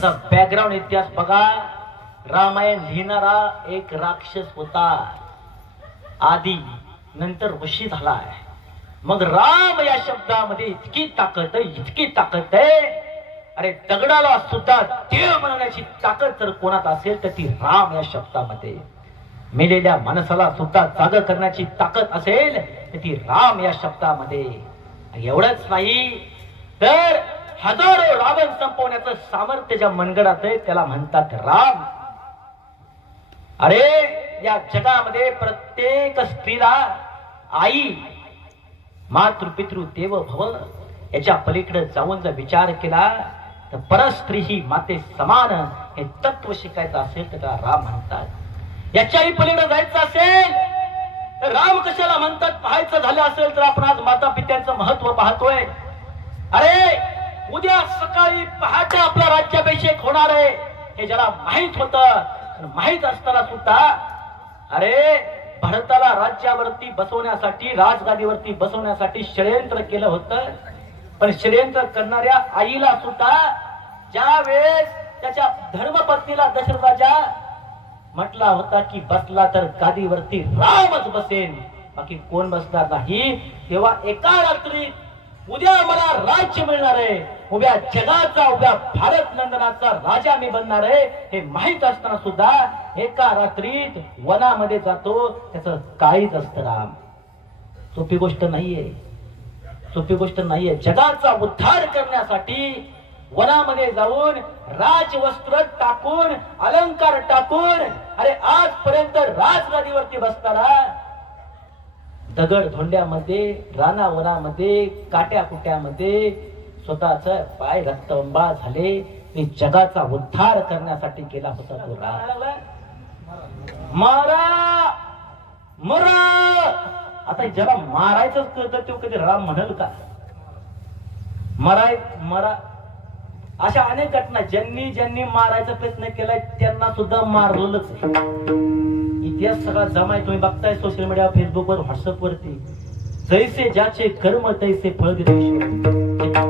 त्याचा बॅकग्राऊंड इतिहास बघा. रामायण लिहिणारा एक राक्षस होता आधी, नंतर ऋषी झालाय. मग राम या शब्दामध्ये इतकी ताकद आहे, इतकी ताकद आहे. अरे दगडाला सुद्धा देव बनवण्याची ताकद जर कोणात असेल तर ती राम या शब्दामध्ये. मेलेल्या माणसाला सुद्धा जाग करण्याची ताकद असेल तर ती राम या शब्दामध्ये. एवढंच नाही तर हजारो रावण संपवण्याचं सामर्थ्य ज्या मनगडात आहे त्याला म्हणतात राम. अरे या जगामध्ये प्रत्येक स्त्रीला आई, मातृपितृ देव भव याच्या पलीकडे जाऊन जर विचार केला तर परस्त्री ही माते समान हे तत्व शिकायचं असेल तर त्याला राम म्हणतात. याच्याही पलीकडे जायचं असेल तर राम कशाला म्हणतात पाहायचं झालं असेल तर आपण आज माता पित्यांचं महत्व पाहतोय. अरे उद्या सकाळी पहाटे आपला राज्याभिषेक होणार आहे हे ज्याला माहित होतं, माहित असताना सुद्धा अरे भारताला राज्यावरती बसवण्यासाठी, राजगादीवरती बसवण्यासाठी षडयंत्र केलं होतं. पण षडयंत्र करणाऱ्या आईला सुद्धा ज्या वेळेस त्याच्या धर्मपत्नीला दशरथाच्या म्हटला होता की बसला तर गादीवरती रामच बसेल, बाकी कोण बसणार नाही, तेव्हा एका रात्रीत उद्या मला राज्य मिळणार आहे, उभ्या जगाचा, उभ्या भारत नंदनाचा राजा मी बनणार आहे हे माहित असताना सुद्धा एका रात्रीत वनामध्ये जातो. त्याचं काळीच असतं राम. सोपी गोष्ट नाहीये, सोपी गोष्ट नाहीये. जगाचा उद्धार करण्यासाठी वनामध्ये जाऊन राजवस्त्र टाकून, अलंकार टाकून, अरे आजपर्यंत राजगादीवरती बसताना दगड धोंड्यामध्ये, रानावनामध्ये, काट्या कुट्यामध्ये स्वतःच पाय रक्तंबा झाले. मी जगाचा उद्धार करण्यासाठी केला होता तो राम. मारा मरा. आता ज्याला मारायचंच कळतं तो कधी राम म्हणेल का? मरा अशा अनेक घटना ज्यांनी ज्यांनी मारायचा प्रयत्न केलाय त्यांना सुद्धा मारलेलंच आहे. इतिहास सगळा जमाय तुम्ही बघताय सोशल मीडिया, फेसबुकवर, व्हॉट्सअप वरती. जैसे ज्याचे कर्म तैसे फळ देतो.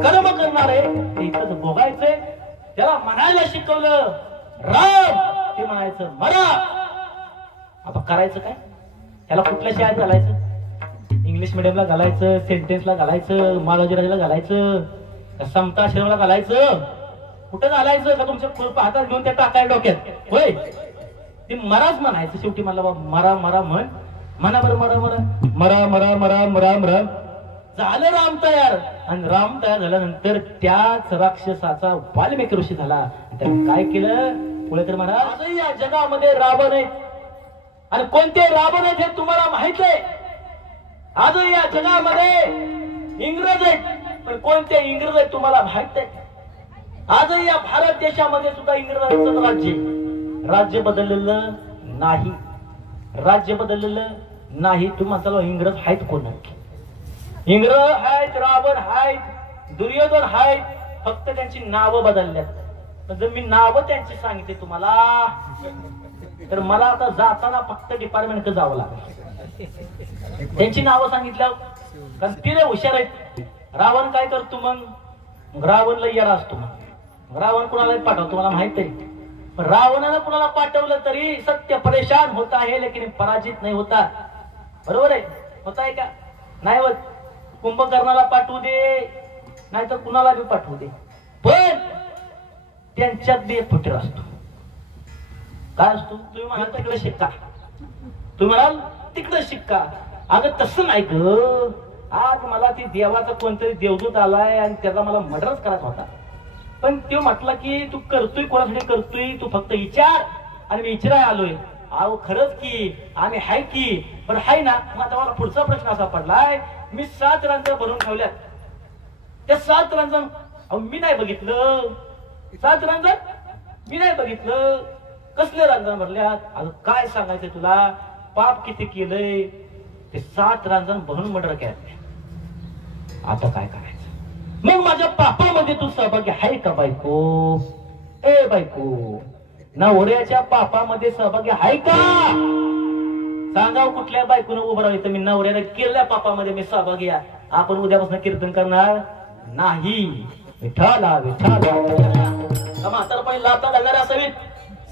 कर्म करणार आहे ते इथंच भोगायचंय. त्याला म्हणायला शिकवलं राम, ते म्हणायचं मरा. आता करायचं काय? त्याला कुठल्या शाळेत घालायचं? इंग्लिश मिडियमला घालायचं, सेंटेन्सला घालायचं, माळोजीराजाला घालायचं, समता आश्रमाला घालायचं, कुठं घालायचं? का तुमच्या हातात घेऊन त्या टाकाय डोक्यात? होय, ते मराच म्हणायचं शेवटी. मला मरा मरा म्हणा बरं, मरा मरा मरा मरा मरा मरा मरा. झालं राम तयार. आणि राम तयार झाल्यानंतर त्याच राक्षसाचा वाल्मिकी ऋषी झाला. त्याने काय केलं? पुढे म्हणा आजही या जगामध्ये रावण आहेत. आणि कोणते रावण आहेत हे तुम्हाला माहित आहे? आजही या जगामध्ये इंग्रज आहेत. पण कोणते इंग्रज आहेत तुम्हाला माहित आहे? आजही या भारत देशामध्ये सुद्धा इंग्रजांचं राज्य बदललेलं नाही. राज्य बदललेलं नाही. तुम्ही म्हणता इंग्रज आहेत कोण? इंग्रज आहेत, रावण आहेत, दुर्योधन आहेत, फक्त त्यांची नावं बदलल्यात. पण जर मी नावं त्यांची सांगितली तुम्हाला तर मला आता जाताना फक्त डिपार्टमेंटकडे जावं लागेल. त्यांची नावं सांगितल्यावर, कारण तिने हुशार आहेत. रावण काय करतो मग? रावणला येडा असतो. मग रावण कुणाला पाठवतो मला माहित आहे. पण रावणानं कुणाला पाठवलं तरी सत्य परेशान होता है लेकिन पराजित नाही होता. बरोबर आहे? होत आहे का? नाही होत. कुंभकर्णाला पाठवू दे, नाहीतर कुणाला बी पाठवू दे, पण त्यांच्यात बी एक फुटेर असतो. काय असतो? तुम्ही म्हणाल तिकडे शिक्का, तुम्ही म्हणाल तिकडे शिक्का. अगं तसं नाही ग. आज मला ती देवाचा कोणतरी देवदूत आलाय आणि त्याचा मला मर्डरच करायचा होता. पण तो म्हटला की तू करतोय, कोणासाठी करतोय? तू फक्त विचार. आणि मी विचाराय आलोय. अहो खरंच की आम्ही हाय की, पण हाय ना. मग आता मला पुढचा प्रश्न असा पडलाय, मी 7 रांजण भरून ठेवल्यात. त्या 7 रांजण मी नाही बघितलं. 7 रांजण मी नाही बघितलं. कसले रांजण भरल्यात? अगं काय सांगायचंय तुला? पाप किती केलंय ते 7 रांजण भरून मर्डर केलं. आता काय करायचं? मग माझ्या पापामध्ये तू सहभागी आहे का बायको? ए बायको, नवऱ्याच्या पापामध्ये सहभागी आहे का? सांगाव कुठल्या बायकोनं उभं राहिलं तर मी नवऱ्याने केलेल्या पापामध्ये मी सहभागी आहे. आपण उद्यापासून कीर्तन करणार नाही. विठ्ठला विठ्ठला. का म्हातारपणी लाता घालणारे असावीत?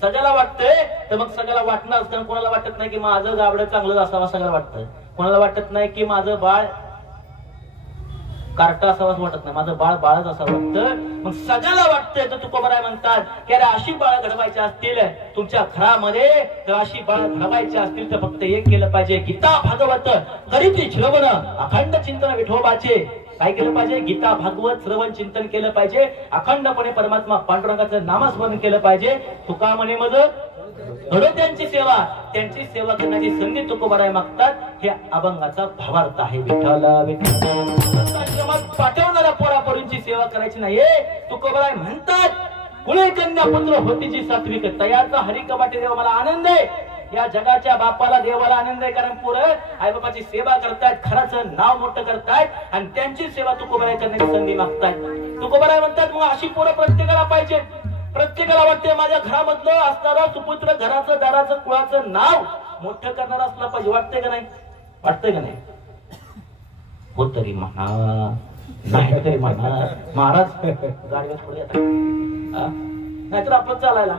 सगळ्याला वाटतंय तर मग सगळ्याला वाटणार. कारण कोणाला वाटत नाही की माझं गाबडं चांगलं असावं, सगळ्याला वाटतं. कोणाला वाटत नाही की माझं बाळ कार्ट असावं वाटत नाही, माझं बाळ बाळच असावं वाटतं. मग सगळ्याला वाटतंय तर तुकोबाराय म्हणतात की अरे अशी बाळ घडवायची असतील तुमच्या घरामध्ये, तर अशी बाळ घडवायची असतील तर फक्त एक केलं पाहिजे, गीता भागवत करीती श्रवण अखंड चिंतन विठोबाचे. काय केलं पाहिजे? गीता भागवत श्रवण चिंतन केलं पाहिजे, अखंडपणे परमात्मा पांडुरंगाचं नामस्मरण केलं पाहिजे. तुका म्हणे मग घडो त्यांची सेवा, त्यांची सेवा करण्याची संधी तुकोबाराय मागतात. हे अभंगाचा भावार्थ आहे. विठ्ठला विठ्ठल पाठवणाऱ्या पोरापोरींची सेवा करायची नाही. तुकोबाराय म्हणतात कुळे कन्या पुत्र होती जी सात्विक, तयाचा हरी कवाटे देव मला आनंद आहे. या जगाच्या बापाला देवाला आनंद आहे, कारण पोरं आई बापाची सेवा करतायत, खराचं नाव मोठं करतायत आणि त्यांची सेवा तुकोबाराय करण्याची संधी मागतायत. तुकोबाराय म्हणतात मग अशी पोरं प्रत्येकाला पाहिजे. प्रत्येकाला वाटते माझ्या घरामधलं असणारा सुपुत्र घराचं दाराचं कुळाचं नाव मोठं करणारा असला पाहिजे. वाटतंय का नाही? वाटतंय का नाही? हो तरी म्हणा, नाही तरी म्हणा. महाराज गाडीवर पुढे येतात, नाहीतर आपण चालायला.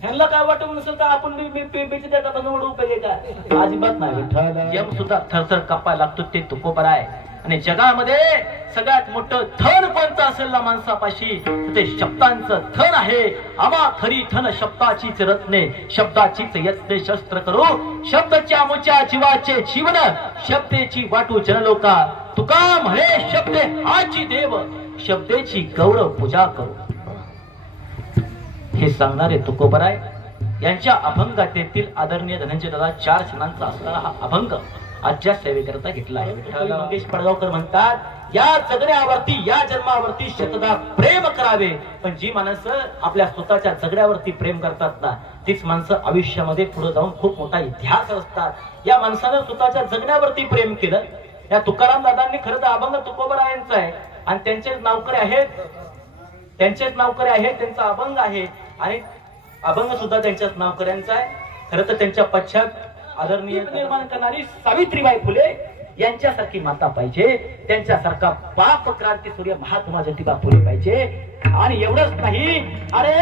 ह्यांना काय वाटत नसेल तर आपण उपयोग का? अजिबात नाही. यम सुद्धा थरथर कापायला लागतो ते तुकोबाराय. आणि जगामध्ये सगळ्यात मोठं थन कोणतं असेल ना माणसापाशी, ते शब्दांचं थन आहे. आमा खरी थन शब्दाचीच रत्ने, शब्दाचीच यत्ने शस्त्र करू. शब्दच्या मुच्या जीवाचे जीवन, शब्देची वाटू जनलोका. तुका म्हणे शब्दे हाची देव, शब्देची गौरव पूजा करू. हे सांगणारे तुकोबाराय यांच्या अभंगातेतील आदरणीय धनंजय दादा 4 क्षणांचा असणारा हा अभंग आजच्या सेवेकरता घेतला आहे. मंगेश पडगावकर म्हणतात या जगण्यावरती, या जन्मावरती शतदा प्रेम करावे. पण जी माणसं आपल्या स्वतःच्या जगण्यावरती प्रेम करतात ना, तीच माणसं आयुष्यामध्ये पुढे जाऊन खूप मोठा इतिहास रचतात. या माणसानं स्वतःच्या जगण्यावरती प्रेम केलं. या तुकाराम दादांनी खरं तर अभंग तुकोबारायांचा आहे आणि त्यांचेच नावकरे आहेत, त्यांचा अभंग आहे आणि अभंग सुद्धा त्यांच्याच नावकऱ्यांचा आहे. खरं तर त्यांच्या पश्चात आदरणीय निर्माण करणारी सावित्रीबाई फुले यांच्यासारखी माता पाहिजे, त्यांच्यासारखा पाप क्रांती सूर्य महात्मा ज्योतिबा फुले पाहिजे. आणि एवढंच नाही, अरे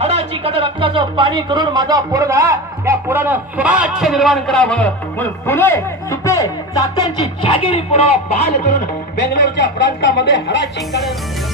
हाडाची कड रक्ताचं पाणी करून माझा पोरगा या पोरानं स्वराज्य निर्माण करावं म्हणून फुले सुपे चात्यांची जागिरी पुरावा बहाल करून बेंगलोरच्या प्रांतामध्ये हाडाची कड